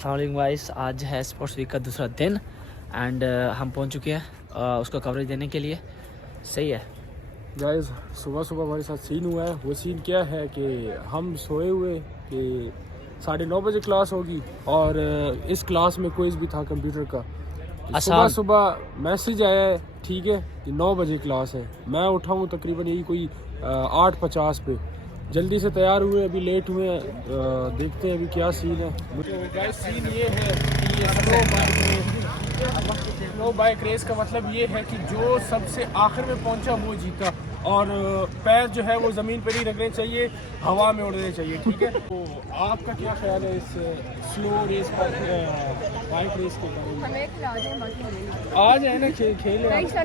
अस्सलाम वाइस, आज है स्पोर्ट्स वीक का दूसरा दिन एंड हम पहुंच चुके हैं उसका कवरेज देने के लिए। सही है गाइस, सुबह सुबह हमारे साथ सीन हुआ है। वो सीन क्या है कि हम सोए हुए कि 9:30 बजे क्लास होगी और इस क्लास में क्विज भी था कंप्यूटर का। सुबह सुबह मैसेज आया है, ठीक है, कि 9 बजे क्लास है। मैं उठा हूँ तकरीबन यही कोई 8:50 पे। जल्दी से तैयार हुए, अभी लेट हुए हैं। देखते हैं अभी क्या सीन है। गाइस, सीन ये है कि ये स्लो बाइक रेस का मतलब ये है कि जो सबसे आखिर में पहुंचा वो जीता, और पैर जो है वो ज़मीन पर नहीं रखने चाहिए, हवा में उड़ने चाहिए, ठीक है। तो आपका क्या ख्याल है इस स्लो रेस पर, बाइक रेस के बारे में? हमें खिला दें, बाकी हमें आज है ना खेल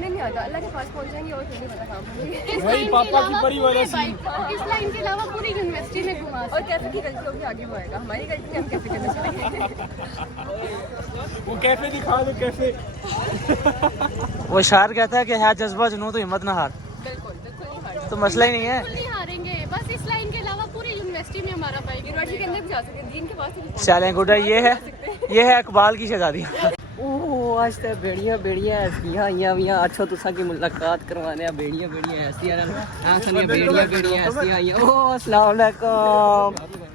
नहीं आता। अल्लाह के पास पहुंचेंगे और नहीं पता काम वही पापा की परी वाला सीन। इस लाइन के अलावा पूरी यूनिवर्सिटी में घुमा और कैफे की गलती होगी, आगे वो आएगा। हमारी गलती हम कैफे करना चाहिए। वो कैफे दिखा दो, कैफे। वो शायर कहता है कि है जज्बा जुनून तो हिम्मत ना हार। बिल्कुल बिल्कुल तो मसला ही नहीं है, नहीं हारेंगे। बस इस लाइन के अलावा पूरी यूनिवर्सिटी में हमारा बाइक यूनिवर्सिटी के अंदर भी जा सकते हैं, दिन के पास चलें गुड्डा। ये है इकबाल की शहजादी। ओह, आज तो बेड़ियां हस्तियां आइयां भी अच्छो तुसा की मुलाकात करवाने बेड़ियां हस्तियां हां सुनिए बेड़ियां हस्तियां आइयां। ओह, अस्सलाम वालेकुम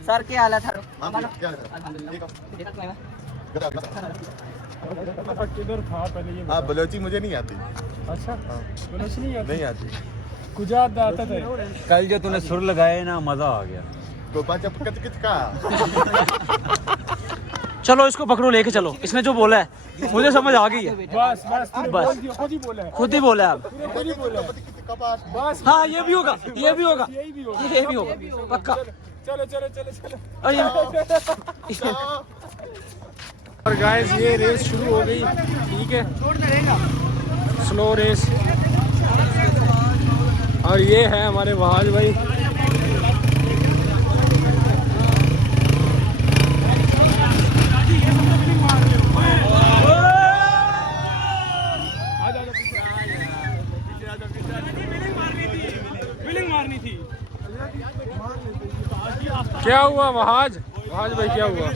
सर, क्या हाल है सर? किधर था पहले ये? हाँ, बलोची मुझे नहीं आती। अच्छा, बलोची नहीं आती। कुजात आता था। कल जो तूने सुर लगाए ना, मजा आ गया। तो पाँच किच का चलो इसको पकड़ो, लेके चलो। इसने जो बोला है मुझे समझ आ गई है। बस खुद ही बोला है अब। बस हाँ, ये भी होगा पक्का। चलो। और गाइस, ये रेस शुरू हो गई, ठीक है, स्लो रेस। और ये है हमारे वहाज भाई। क्या हुआ वहाज भाई, क्या हुआ?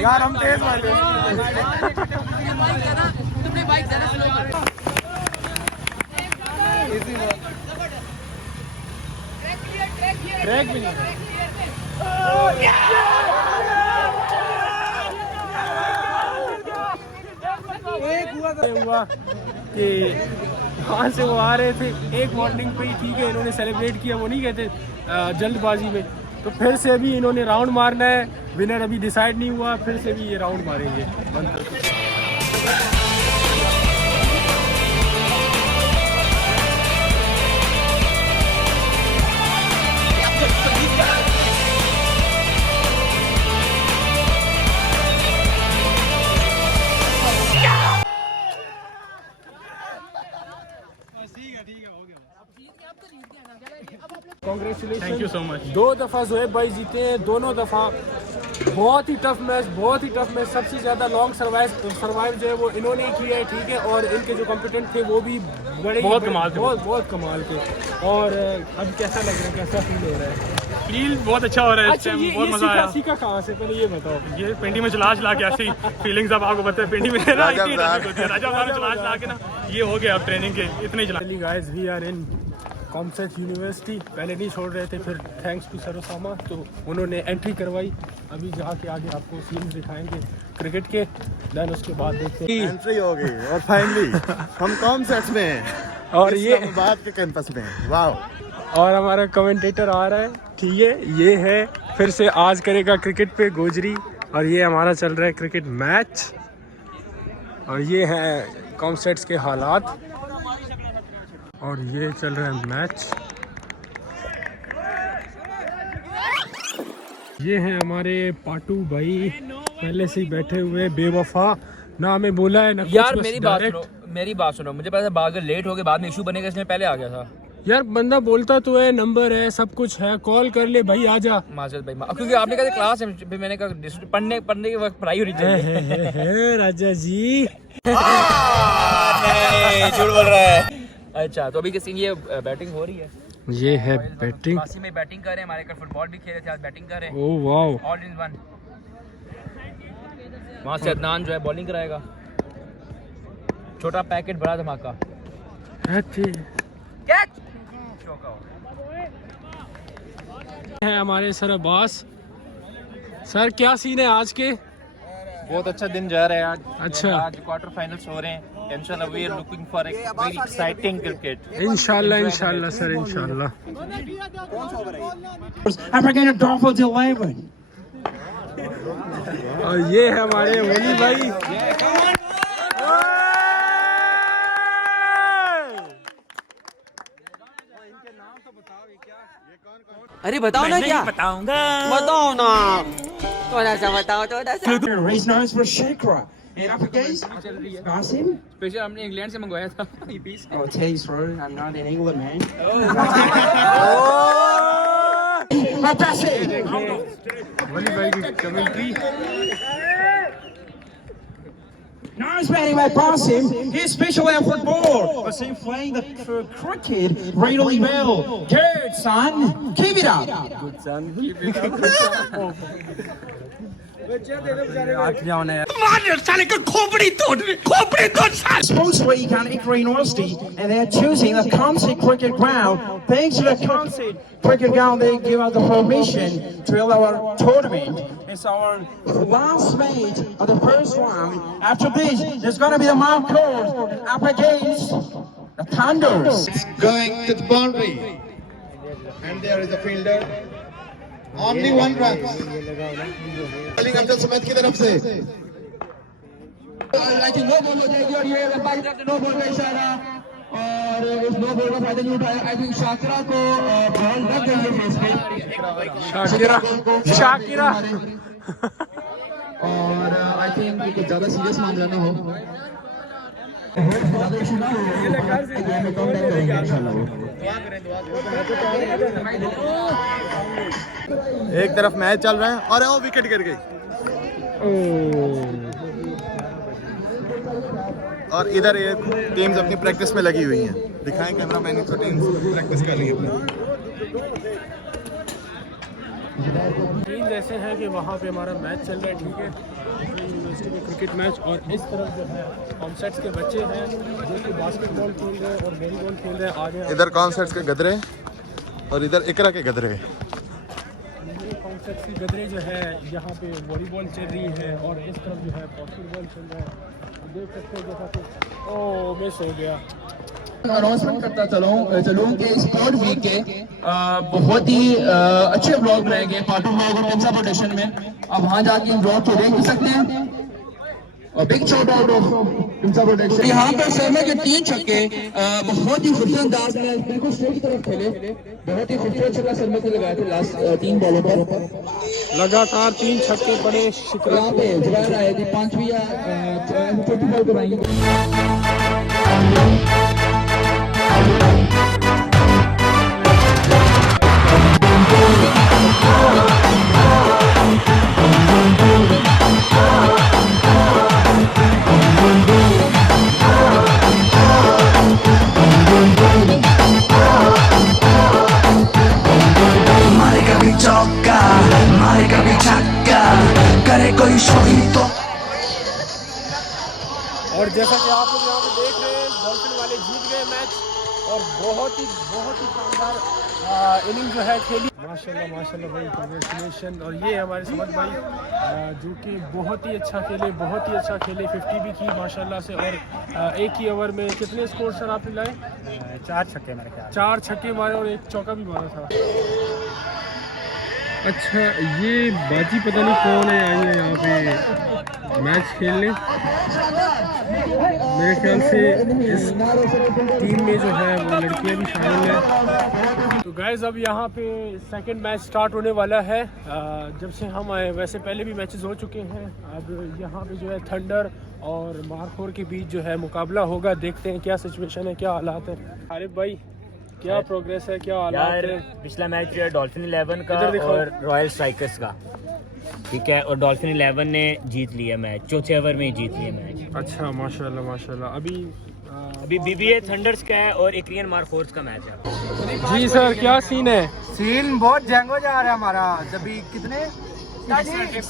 यार हम तेज वाले। तुमने बाइक ज़रा स्लो कर। ट्रैक भी नहीं हुआ कि वहाँ से वो आ रहे थे एक मॉर्निंग पे ही, ठीक है, इन्होंने सेलिब्रेट किया, वो नहीं कहते जल्दबाजी में। तो फिर से अभी इन्होंने राउंड मारना है, विनर अभी डिसाइड नहीं हुआ, फिर से भी ये राउंड मारेंगे। Thank you so much. 2 दफ़ा ज़ोएब भाई जीते हैं, दोनों दफ़ा बहुत ही टफ मैच। सबसे ज़्यादा लॉन्ग सर्वाइव जो है वो इन्होंने ही किया है, ठीक है। और इनके जो कॉम्पिटेंट थे वो भी बहुत कमाल के। और अब कैसा लग रहा है, कैसा फील हो रहा है? फील बहुत अच्छा हो रहा है। अच्छा, बहुत मजा आया। सीखा कहाँ से, पहले ये बताओ। ये पेंटी में चला के ऐसी फीलिंग्स अब आपको पता है। पेंटी में राजा चला के ना, ये हो गया अब ट्रेनिंग के इतने चला। Guys, we are in COMSATS University. पहले नहीं छोड़ रहे थे, फिर थैंक्स टू सर ओसामा तो उन्होंने एंट्री करवाई। अभी जाके आगे आपको सीन दिखाएंगे क्रिकेट के, देन उसके बाद देखते हैं। एंट्री हो गई और फाइनली हम कॉमसेट में हैं, और ये बाद के कैंपस में। वाह। और हमारा कमेंटेटर आ रहा है, ठीक है, ये है फिर से आज करेगा क्रिकेट पे गोजरी। और ये हमारा चल रहा है क्रिकेट मैच, और ये है कॉमसेट्स के हालात, और ये चल रहा है मैच। ये हैं हमारे पाटू भाई, पहले से ही बैठे हुए, बेवफा ना हमें बोला है ना यार। कुछ, मेरी बात सुनो, मुझे पता है अगर लेट हो गए बाद में इशू बनेगा, इसलिए पहले आ गया था। यार बंदा बोलता तो है, नंबर है, सब कुछ है, कॉल कर ले भाई, आजा। माजरत भाई, क्योंकि आपने कहा क्लास है, फिर मैंने कहा पढ़ने के वक्त पढ़ाई होनी चाहिए। राजा जी झूठ बोल रहा है। अच्छा, तो अभी के सीन ये बैटिंग हो रही है। ये है बैटिंग, काशी में बैटिंग कर रहे हैं, हमारे घर फुटबॉल भी खेल रहे थे, आज बैटिंग कर रहे हैं। Oh wow, all in one. वहाँ से अदनान जो है बॉलिंग कराएगा। छोटा पैकेट बड़ा धमाका। है हमारे सर अब्बास। सर क्या सीन है आज के? बहुत अच्छा दिन जा रहा है आज। अच्छा, आज क्वार्टर फाइनल्स हो रहे हैं। इंशाल्लाह we are looking for a very exciting cricket. इंशाल्लाह इंशाल्लाह सर, इंशाल्लाह। और ये है हमारे वली भाई। अरे बताओ ना, क्या बताऊंगा। बताओ ना, थोड़ा सा बताओ, थोड़ा सा। Raise noise for Shakira. And up against Basim. Special हमने इंग्लैंड से मंगवाया था ये piece. I will tell you, bro, I'm not in England, man. वली भाई की commentary. Nice batting by Basim. His special effort ball. Basim playing the cricket really well. Good, son. Keep it up. Good son. Keep it up. Supposedly Canterbury University, and they're choosing the Consett Cricket Ground. Thanks to the Consett Cricket Ground, they give us the permission to hold our tournament. It's our last match of the first round. After this, there's going to be the mark court up against the Thunders. Going to the boundary. And there is a fielder. Only one run. Bowling Abdul Samad की तरफ से. I think no ball हो जाएगी और ये लंबाई तरफ से no ball का इशारा और उस no ball का फायदा नहीं उठाया. I think शाकिरा को बॉल लग गई है फेस पे. शाकिरा और I think कुछ ज़्यादा सीरियस मामला ना हो. ज़्यादा इशू ना हो. ये में कम बैक करेंगे इंशाल्लाह. एक तरफ मैच चल रहा है और वो विकेट गिर गई। और इधर ये टीम्स अपनी प्रैक्टिस में लगी हुई हैं। दिखाएं कैमरा मैन को, टीम्स प्रैक्टिस कर रही है अपनी। सीन जैसे हैं कि वहाँ पे हमारा मैच चल रहा है, ठीक है, यूनिवर्सिटी में क्रिकेट मैच। और इस तरफ जो है कॉमसेट्स के बच्चे हैं जो कि बास्केटबॉल खेल रहे हैं और वॉलीबॉल खेल रहे हैं। आगे इधर कॉमसेट्स के गदरे और इधर इकरा के गदरे। कॉमसेट्स की गदरे जो है यहाँ पे वॉलीबॉल चल रही है और इस तरफ जो है बास्केटबॉल चल रहा है। देख सकते हैं जैसा कि मिस हो गया। अनाउंसमेंट करता चलूँ कि स्पोर्ट वीक के बहुत ही अच्छे ब्लॉग रहेंगे पार्ट ऑफ ब्लॉग और टिम्सा प्रोडक्शन में। अब वहाँ जाके इन ब्लॉग को देख भी सकते हैं। और बिग शॉट आउट ऑफ टिम्सा प्रोडक्शन। यहाँ पर शर्मा के 3 छक्के बहुत ही खूबसूरत अंदाज में बिल्कुल स्ट्रेट की तरफ खेले। बहुत ही खूबसूरत छक्का शर्मा को लगाए थे लास्ट 3 बॉलों पर। लगातार 3 छक्के पड़े। यहाँ पे जुबैर आए थे 5वीं या चौथी बॉल कराएंगे। मारे कभी चौका मारे कभी छक्का करे कोई शहीद तो। और जैसा कि आप लोग यहाँ पे देख रहे हैं डॉल्फिन वाले जीत गए मैच और बहुत ही शानदार इनिंग जो है खेली। माशाल्लाह माशाल्लाह भाई, कांग्रेचुलेशन। और ये हमारे समद भाई जो कि बहुत ही अच्छा खेले 50 भी की माशाल्लाह से। और एक ही ओवर में कितने स्कोर सर आपने लाए? 4 छक्के मेरे ख्याल। 4 छक्के मारे और 1 चौका भी मारा था। अच्छा, ये बाजी पता नहीं कौन है आई है यहाँ पे मैच खेलने। मेरे ख्याल से इस टीम में जो है वो लड़कियाँ भी शामिल हैं। तो गाइस अब यहाँ पे सेकंड मैच स्टार्ट होने वाला है। जब से हम आए वैसे पहले भी मैचेस हो चुके हैं। अब यहाँ पे जो है थंडर और मारखोर के बीच जो है मुकाबला होगा। देखते हैं क्या सिचुएशन है, क्या हालात है। आरिफ भाई क्या प्रोग्रेस है, क्या हालात है? पिछला मैच जो है डॉल्फिन 11 का और रॉयल स्ट्राइकर्स का, ठीक है, और डॉल्फिन 11 ने जीत लिया मैच, चौथे ओवर में ही जीत लिया मैच। अच्छा माशाल्लाह माशाल्लाह। अभी बीबीए थंडर्स का है और एरियन मारफोर्स का मैच है। जी सर क्या सीन है? सीन बहुत जंगो जा रहा है हमारा। अभी कितने 61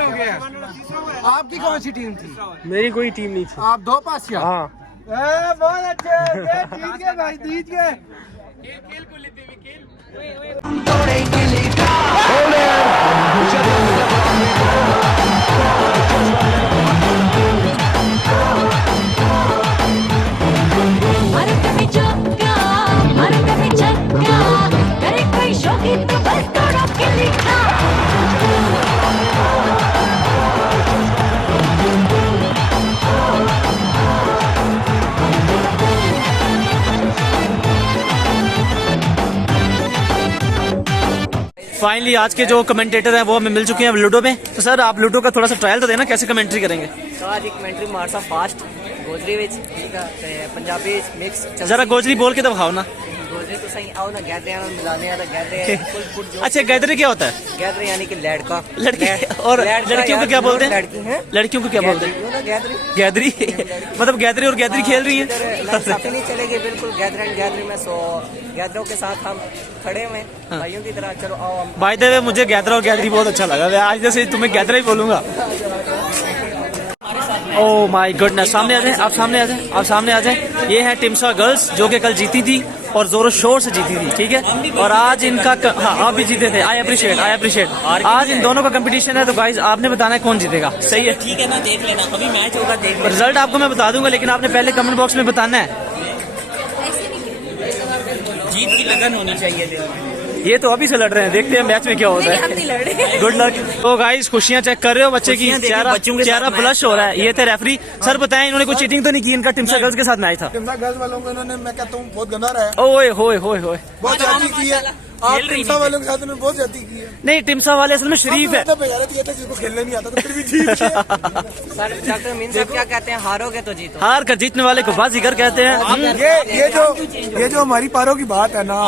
हो गया। आपकी कौन सी टीम थी? मेरी कोई टीम नहीं थी। आप 2 पास किया? हाँ। बहुत अच्छे, जीत गए भाई, जीत गए। फाइनली आज के जो कमेंटेटर हैं वो हमें मिल चुके हैं लूडो में। तो सर आप लूडो का थोड़ा सा ट्रायल तो देना, कैसे कमेंट्री करेंगे? तो आज एक कमेंट्री मारसा फास्ट गोजरी विच ठीक है, पंजाबी मिक्स जरा गोजरी बोल के तो दिखाओ ना। गोजरी तो सही आओ ना, गैदरे मिलाने वाला गैदरे फुल फुट। अच्छा गैदरी क्या होता है? गैदरे यानी कि लड़का लड़की, और लड़कियों को क्या बोलते हैं? लड़की हैं, लड़कियों को क्या बोलते हैं? गैदरी। मतलब गैदरी और गैदरी खेल रही है, साथी नहीं चलेगी बिल्कुल गैदर एंड गैदरी में। सो गैदरों के साथ हम खड़े हुए भाइयों की तरह। चलो आओ हम। बाय द वे मुझे गैदर और गैदरी बहुत अच्छा लगा, आज जैसे तुम्हें गैदर ही बोलूंगा। ओह माय गुडनेस, सामने आ जाए आप, सामने आ जाए आप, सामने आ जाए। ये है टिमसा गर्ल्स जो कि कल जीती थी और जोरों शोर से जीती थी, ठीक है। और आज इनका हाँ आप भी जीते थे। I appreciate. आज इन दोनों का कंपटीशन है, तो गाइज आपने बताना है कौन जीतेगा, सही है? ठीक है ना, देख लेना, अभी मैच होगा, देख रिजल्ट आपको मैं बता दूंगा, लेकिन आपने पहले कमेंट बॉक्स में बताना है। जीत की लगन होनी चाहिए दिल में। ये तो अभी से लड़ रहे हैं, देखते हैं मैच में क्या होता है। Good luck. तो गाइस खुशियां चेक कर रहे हो बच्चे की, चेहरा ब्लश हो रहा है। ये थे रेफरी। सर बताएं इन्होंने कोई चीटिंग तो नहीं की? इनका टिमसा गर्ल्स के साथ मैच था। टिमसा गर्ल्स वालों को इन्होंने, मैं कहता हूँ, बहुत गंदा रहा है। ओए होए बहुत ज्यादा की है। आप टिमसा वालों के साथ उन्होंने बहुत ज्यादा की है। नहीं, टिमसा वाले असल में शरीफ है। जिसको खेलने नहीं आता तो फिर भी जीत गया। सर डॉक्टर मीन साहब क्या कहते हैं, हारोगे तो जीतो। हार कर जीतने वाले को बाजीगर कहते हैं। ये जो हमारी पारों की बात है ना,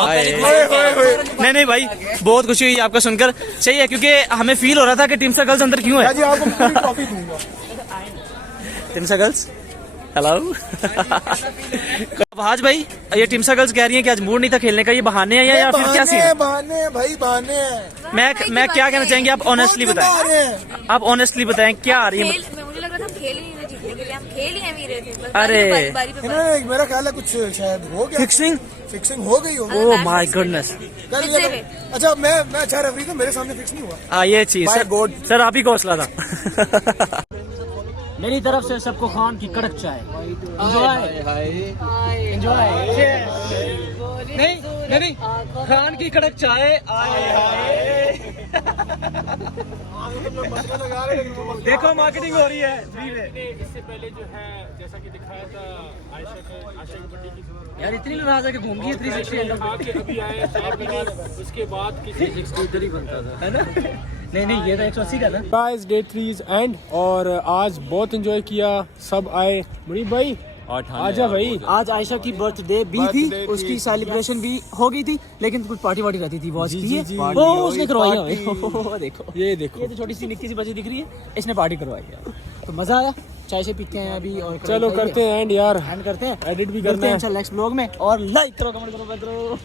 नहीं भाई, बहुत खुशी हुई आपका सुनकर। सही है, क्योंकि हमें फील हो रहा था कि टिमसा गर्ल्स अंदर क्यों है। जी आपको पूरी ट्रॉफी दूंगा। टिमसा गर्ल्स हेलो। भाज भाई, ये टिमसा गर्ल्स कह रही हैं कि आज मूड नहीं था खेलने का, ये बहाने हैं या फिर क्या सीन है? बहाने हैं भाई, बहाने हैं। मैं क्या कहना चाहेंगे, आप ऑनेस्टली बताएं, आप ऑनेस्टली बताएं क्या आ रही है? मुझे लग रहा था खेल ही नहीं रहे, जीतने के लिए हम खेल ही नहीं रहे थे। अरे मेरा ख्याल है कुछ शायद हो गया, फिक्सिंग हो गई होगी। Oh my goodness. अच्छा मैं अच्छा रेफरी था, मेरे सामने फिक्स नहीं हुआ। हाँ ये चीज सर आप ही को हौसला था। मेरी तरफ से सबको खान की कड़क चाय। नहीं खान की कड़क चाय। देखो मार्केटिंग हो रही है। इससे पहले जो है जैसा कि दिखाया था आयशा की बर्थडे की, यार इतनी नाराज है कि घूम गई 360 अभी आए चाय पीने, उसके बाद किसी 360 इधर ही बनता था, है ना? नहीं ये तो 180 का था। गाइस डे 3 इज एंड और आज बहुत एंजॉय किया, सब आए। मुनीब भाई आजा भाई। आज आयशा की बर्थडे भी थी, उसकी सेलिब्रेशन भी हो गई थी, लेकिन कुछ पार्टी वार्टी रहती थी वो उसने करवाई है। देखो ये तो छोटी सी निक्की सी बच्ची दिख रही है, इसने पार्टी करवाई है, तो मजा आया। चाय से पीते हैं अभी और चलो करते हैं एंड यार, एंड करते हैं, एडिट भी करते हैं नेक्स्ट ब्लॉग में। और लाइक करो, कमेंट करो।